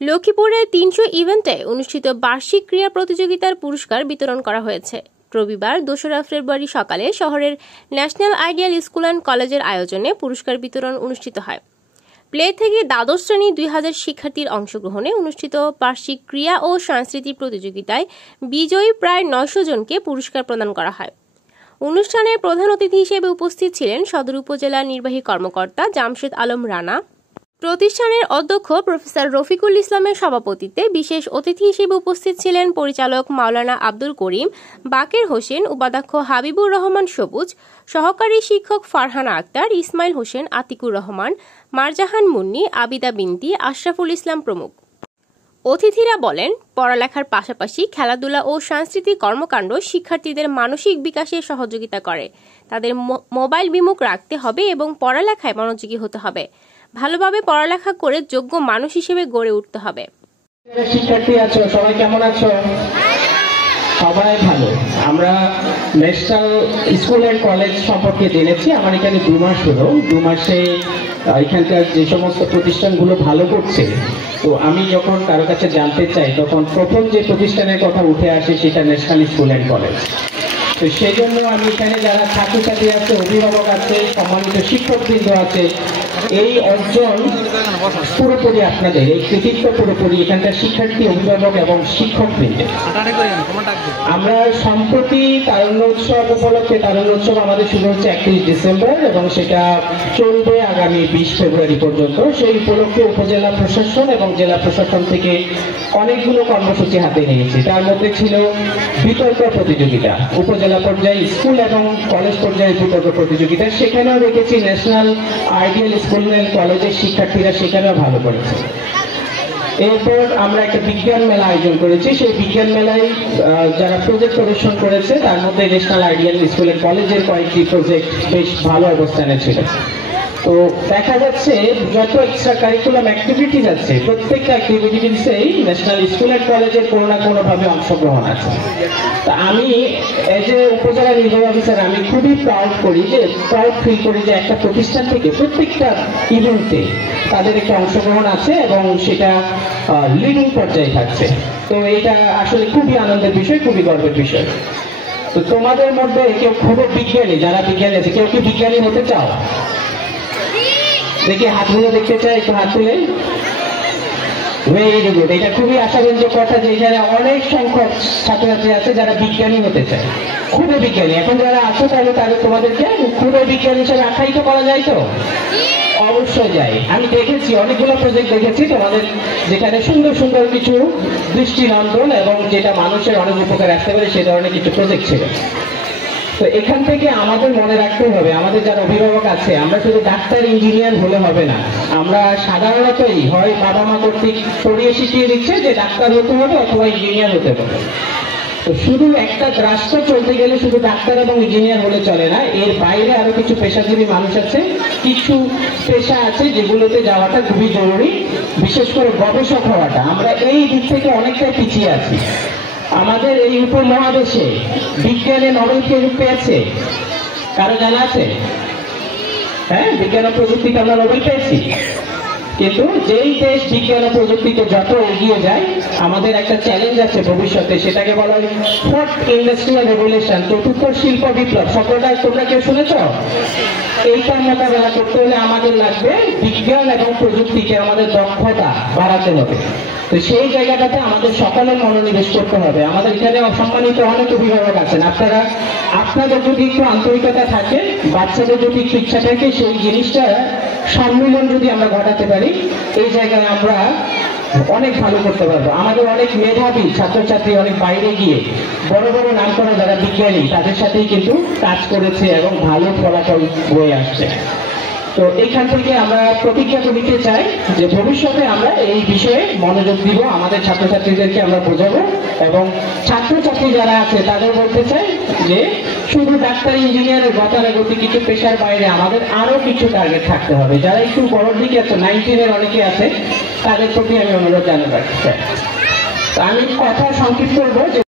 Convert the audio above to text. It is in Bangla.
লক্ষ্মীপুরে ৩০০ ইভেন্টে অনুষ্ঠিত বার্ষিক ক্রীড়া প্রতিযোগিতার পুরস্কার বিতরণ করা হয়েছে। রবিবার ২রা ফেব্রুয়ারি সকালে শহরের ন্যাশনাল আইডিয়াল স্কুল অ্যান্ড কলেজের আয়োজনে পুরস্কার বিতরণ অনুষ্ঠিত হয়। প্লে থেকে দ্বাদশ শ্রেণী ২০০০ শিক্ষার্থীর অংশগ্রহণে অনুষ্ঠিত বার্ষিক ক্রীড়া ও সাংস্কৃতিক প্রতিযোগিতায় বিজয়ী প্রায় ৯০০ জনকে পুরস্কার প্রদান করা হয়। অনুষ্ঠানে প্রধান অতিথি হিসেবে উপস্থিত ছিলেন সদর উপজেলা নির্বাহী কর্মকর্তা জামশেদ আলম রানা। প্রতিষ্ঠানের অধ্যক্ষ প্রফেসর রফিকুল ইসলামের সভাপতিত্বে বিশেষ অতিথি হিসেবে উপস্থিত ছিলেন পরিচালক মাওলানা আব্দুল করিম, বাকের হোসেন, উপাধ্যক্ষ হাবিবুর রহমান সবুজ, সহকারী শিক্ষক ফারহানা আক্তার, ইসমাইল হোসেন, আতিকুর রহমান, মারজাহান মুন্নি, আবিদা বিনতি, আশরাফুল ইসলাম প্রমুখ। অতিথিরা বলেন, পড়ালেখার পাশাপাশি খেলাধুলা ও সাংস্কৃতিক কর্মকাণ্ড শিক্ষার্থীদের মানসিক বিকাশে সহযোগিতা করে। তাদের মোবাইল বিমুখ রাখতে হবে এবং পড়ালেখায় মনোযোগী হতে হবে। ভালোভাবে পড়ালেখা করে যোগ্য মানুষ হিসেবে গড়ে উঠতে হবে। শিক্ষার্থী আছো, সবাই কেমন আছো? সবাই ভালো। আমরা ন্যাশনাল স্কুল অ্যান্ড কলেজ সম্পর্কে জেনেছি। আমার এখানে 2 মাস হলো। 2 মাসে এখানকার যে সমস্ত প্রতিষ্ঠানগুলো ভালো করছে, তো আমি যখন কারো কাছে জানতে চাই তখন প্রথম যে প্রতিষ্ঠানের কথা উঠে আসে সেটা ন্যাশনাল স্কুল অ্যান্ড কলেজ। তো সেই জন্য আমি এখানে যারা ছাত্রছাত্রী আছে, অভিভাবক আছে, সম্মানিত শিক্ষকবৃন্দ আছে, এই অর্জন পুরোপুরি আপনাদের, এই কৃতিত্ব পুরোপুরি এখানকার শিক্ষার্থী, অভিভাবক এবং শিক্ষকবৃন্দের। আমরা সম্প্রতি তারুণ্য উৎসব উপলক্ষে, তারুণ্য উৎসব আমাদের শুরু হচ্ছে 31 ডিসেম্বর এবং সেটা চলবে আগামী 20 ফেব্রুয়ারি পর্যন্ত। সেই উপলক্ষে উপজেলা প্রশাসন এবং জেলা প্রশাসন থেকে অনেকগুলো কর্মসূচি হাতে নিয়েছি। তার মধ্যে ছিল বিতর্ক প্রতিযোগিতা, উপজেলা পর্যায়ে স্কুল এবং কলেজ পর্যায়ে বিতর্ক প্রতিযোগিতা। সেখানেও দেখেছি ন্যাশনাল আইডিয়াল স্কুল অ্যান্ড কলেজের শিক্ষার্থীরা সেখানেও ভালো করেছে। এরপর আমরা একটা বিজ্ঞান মেলা আয়োজন করেছি। সেই বিজ্ঞান মেলায় যারা প্রজেক্ট প্রদর্শন করেছে তার মধ্যে ন্যাশনাল আইডিয়াল স্কুল অ্যান্ড কলেজের কয়েকটি প্রজেক্ট বেশ ভালো অবস্থানে ছিল। তো দেখা যাচ্ছে যত এক্সট্রা কারিকুলাম অ্যাক্টিভিটিস আছে, প্রত্যেকটা অ্যাক্টিভিটিসেই ন্যাশনাল স্কুল অ্যান্ড কলেজের কোনো না কোনোভাবে অংশগ্রহণ আছে। তা আমি এজ এ উপজেলা নির্বাহী অফিসার আমি খুবই প্রাউড ফিল করি যে একটা প্রতিষ্ঠান থেকে প্রত্যেকটা ইভেন্টে তাদের একটা অংশগ্রহণ আছে এবং সেটা লিডিং পর্যায়ে থাকছে। তো এটা আসলে খুবই আনন্দের বিষয়, খুবই গর্বের বিষয়। তো তোমাদের মধ্যে কেউ খুব বিজ্ঞানী, যারা বিজ্ঞানী আছে, কেউ কি বিজ্ঞানী হতে চাও? দেখি হাতগুলো দেখতে চাই, একটু হাত তুলে। Very good. এটা খুবই আশাব্যঞ্জক কথা যে এখানে অনেক সংখ্যক ছাত্রছাত্রী আছে যারা বিজ্ঞানী হতে চায়, খুবই বিজ্ঞানী। এখন যারা আছো তাহলে তোমাদেরকে খুবই বিজ্ঞানী হিসেবে আখ্যায়িত করা যায় তো? অবশ্যই যায়। আমি দেখেছি অনেকগুলো প্রজেক্ট দেখেছি তোমাদের, যেখানে সুন্দর সুন্দর কিছু দৃষ্টিনন্দন এবং যেটা মানুষের অনেক উপকার আসতে পারে সে ধরনের কিছু প্রজেক্ট ছিল। তো এখান থেকে আমাদের মনে রাখতে হবে, আমাদের যারা অভিভাবক আছে, আমরা শুধু ডাক্তার ইঞ্জিনিয়ার হলে হবে না। আমরা সাধারণতই হয় বাবা মা কর্তৃক পড়িয়ে শিখিয়ে দিচ্ছে যে ডাক্তার হতে হবে অথবা ইঞ্জিনিয়ার হতে হবে। তো শুধু একটা রাষ্ট্র চলতে গেলে শুধু ডাক্তার এবং ইঞ্জিনিয়ার হলে চলে না, এর বাইরে আরো কিছু পেশাজীবী মানুষ আছে, কিছু পেশা আছে যেগুলোতে যাওয়াটা খুবই জরুরি, বিশেষ করে গবেষক হওয়াটা। আমরা এই দিক থেকে অনেকটা পিছিয়ে আছি। আমাদের এই উপমহাদেশে বিজ্ঞানে নোবেল কে পেয়েছে কারো জানা আছে? হ্যাঁ, বিজ্ঞান ও প্রযুক্তিতে আমরা নোবেল পেয়েছি। কিন্তু যেই দেশ বিজ্ঞান ও প্রযুক্তিতে যত এগিয়ে যায়, আমাদের একটা চ্যালেঞ্জ আছে ভবিষ্যতে, সেটাকে বলা হয় ফোর্থ ইন্ডাস্ট্রিয়াল রেভলিউশন, চতুর্থ শিল্প বিপ্লব। শব্দটা তোমরা কেউ শুনেছ? এইটার মোকাবেলা করতে হলে আমাদের লাগবে বিজ্ঞান এবং প্রযুক্তিকে আমাদের দক্ষতা বাড়াতে হবে। তো সেই জায়গাটাতে আমাদের সকলের মনোনিবেশ করতে হবে। আমাদের এখানে অসম্মানিত অনেক অভিভাবক আছেন, আপনাদের যদি একটু আন্তরিকতা থাকে, বাচ্চাদের যদি একটু ইচ্ছা থাকে, সেই জিনিসটা সম্মিলন যদি আমরা ঘটাতে পারি, এই জায়গায় আমরা অনেক ভালো করতে পারবো। আমাদের অনেক মেধাবী ছাত্রছাত্রী অনেক বাইরে গিয়ে বড় বড় নাম করা যারা বিজ্ঞানী, তাদের সাথেই কিন্তু কাজ করেছে এবং ভালো ফলাফল বয়ে আসছে। তো এখান থেকে আমরা প্রতিজ্ঞা নিতে চাই যে ভবিষ্যতে আমরা এই বিষয়ে মনোযোগ দিব, আমাদের ছাত্রছাত্রীদেরকে আমরা বোঝাবো এবং ছাত্রছাত্রী যারা আছে তাদের বলতে চাই যে শুধু ডাক্তার ইঞ্জিনিয়ারের গতানুগতি কিছু পেশার বাইরে আমাদের আরো কিছু টার্গেট থাকতে হবে। যারা একটু বড়র দিকে আছে, 19-এর অনেকে আছে, তাদের প্রতি আমি অনুরোধ জানাতে চাই। আমি কথা সংক্ষিপ্ত করবো।